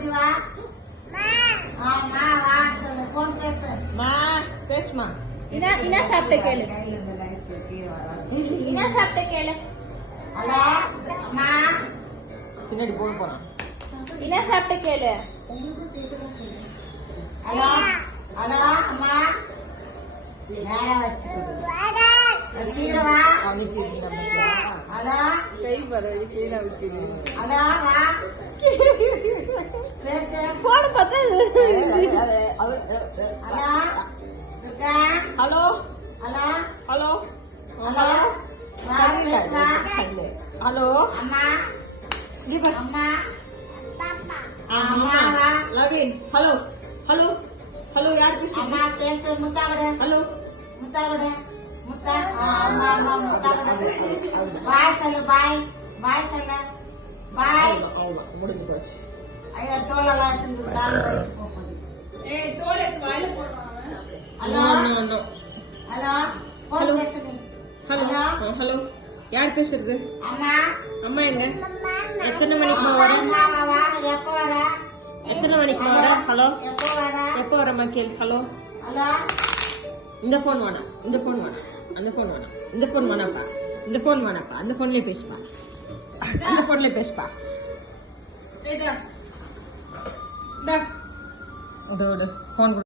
இப்படி வா. மா வா சொல்லு. போன் பேசு. மா பேசுமா. இனா சாப்பிட்ட கேளு. இனா சாப்பிட்ட கேளு. ஹலோ அம்மா. பின்னாடி போன் போறான். இனா சாப்பிட்ட கேளு. ஹலோ ஹலோ அம்மா. நேரா வச்சுக்கோ. சீரவா. அவனுக்கு ஹலோ கை வர கீழே வைக்குது. ஹலோ வா. பேசு. போன பார்த்தா hello Durga. Hello hello hello hello வா பேசுவா. ஹலோ அம்மா அம்மா அம்மா லவின். ஹலோ ஹலோ ஹலோ யார் பேசுறீங்க? அம்மா பேசு. முத்தாவிட. ஹலோ முத்தாவிட. முத்தா. அம்மா அம்மா முத்தாவிட. பாய் சொல்லு. பாய் பாய் சொல்லு. பாய். அவ்வளோ முடிஞ்சு போச்சு. ஐயா தோலெல்லாம் எடுத்துட்டு கால் வலிக்கு போகுது. ஏய் தோல் எடுத்து வாயில போடுறான். ஹலோ நோ ஹலோ போன் பேசுது. ஹலோ ஹலோ யார் பேசுறது? அம்மா அம்மா எங்க? எத்தனை மணிக்கு வர? அம்மா வா. எப்போ வர? எத்தனை மணிக்கு வர? ஹலோ எப்போ வர? எப்போ வரமா கேள். ஹலோ ஹலோ இந்த போன் வேணாம். இந்த போன் வேணாம். அந்த போன் வேணாம். இந்த போன் வேணாப்பா. இந்த போன் வேணாப்பா. அந்த போன்லயே பேசுப்பா. அந்த போன்லயே பேசுப்பா. போன்